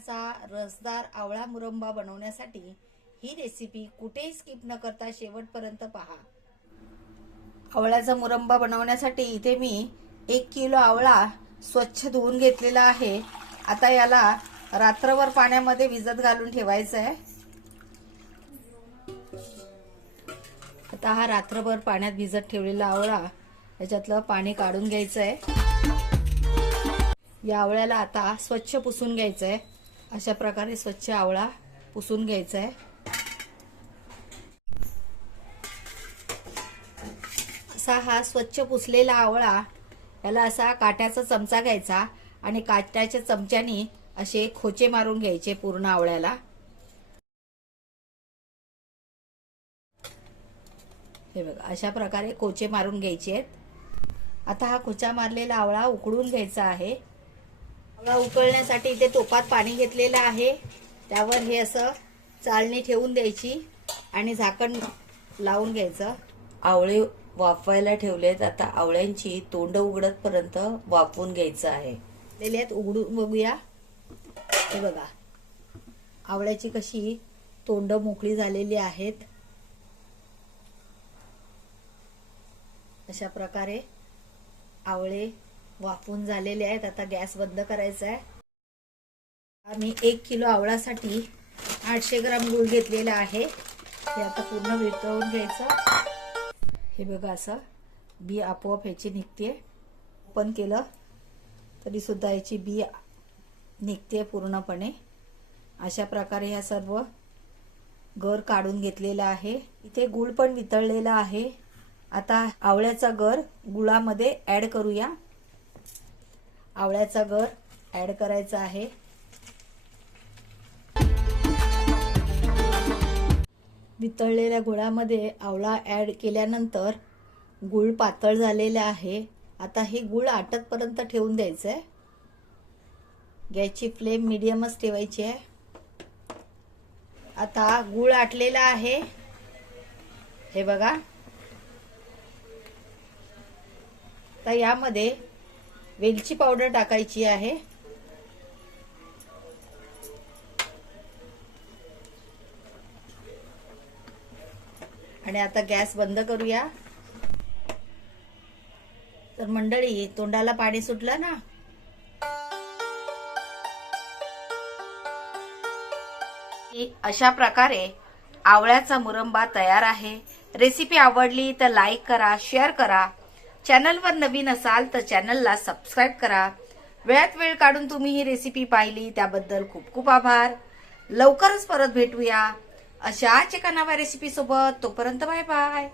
प्रकारचा रसदार आवळा मुरंबा बनवण्यासाठी ही रेसिपी कुठेही स्किप न करता शेवटपर्यंत पहा। आवळ्याचा मुरंबा बनवण्यासाठी इथे मी 1 किलो आवळा स्वच्छ धुवून घेतलेला आहे। आता याला रात्रभर पाण्यामध्ये भिजत घालून ठेवायचा आहे। आता हा रात्रभर पाण्यात भिजत ठेवलेला आवळा याच्यातलं पाणी काढून घ्यायचं आहे। या आवळ्याला आता स्वच्छ पुसून घ्यायचं आहे। अशा प्रकारे स्वच्छ आवळा पुसून घ्यायचा आहे। असा हा स्वच्छ पुसलेला आवळा याला असा काट्याचा चमचा घ्यायचा आणि काट्याच्या चमच्याने असे खोचे मारून घ्यायचे पूर्ण आवळ्याला। हे बघा अशा प्रकारे खोचे मारून घ्यायचे आहेत। आता हा खोचा मारलेला आवळा उकळून घ्यायचा आहे। आवळा उकळण्यासाठी इथे टोपात पाणी घेतलेलं आहे। त्यावर हे असं चाळणी ठेवून द्यायची आणि झाकण लावून घ्यायचं। आवळे वाफवायला ठेवलेत। आता आवळ्यांची तोंड उघडतपर्यंत वाफवून घ्यायचं आहे। लेल्यात उघडून बघूया। हे बघा आवळ्याची कशी तोंड मोकळी झालेली आहेत। अशा प्रकारे आवळे वाफवून झालेले आहेत। आता गॅस बंद करायचा आहे। आम्ही 1 किलो आवळासाठी 800 ग्राम गूळ घेतलेला आहे। हे आता पूर्ण वितळून घ्यायचं। हे बघा असं बी आपोआप ह्याची निघते। ओपन केलं तरी सुद्धा याची बी निघते पूर्णपणे। अशा प्रकारे ह्या सर्व गर काढून घेतलेला आहे। इथे गूळ पण वितळलेला आहे। आता आवळ्याचा गर गुळामध्ये ऍड करूया। आवळ्याचा गर ऍड करायचा आहे। वितळलेल्या गुळामध्ये आवळा ऍड केल्यानंतर गूळ पातळ झालेला आहे। आता हे गूळ आटतपर्यंत ठेवून द्यायचंय। गॅसची फ्लेम मीडियमच ठेवायची आहे। आता गूळ आटलेला आहे। हे बघा आता यामध्ये वेलची पावडर टाकायची आहे। आणि आता गॅस बंद करूया। तर मंडळी तोंडाला पाणी सुटलं ना। अशा प्रकारे आवळ्याचा मुरंबा तयार आहे। रेसिपी आवडली तर लाईक करा, शेअर करा। चॅनलवर नवीन असाल तर चॅनलला सबस्क्राईब करा। वेळात वेळ काढून तुम्ही ही रेसिपी पाहिली त्याबद्दल खूप खूप आभार। लवकरच परत भेटूया अशाच एका नव्या रेसिपी सोबत। तोपर्यंत बाय बाय।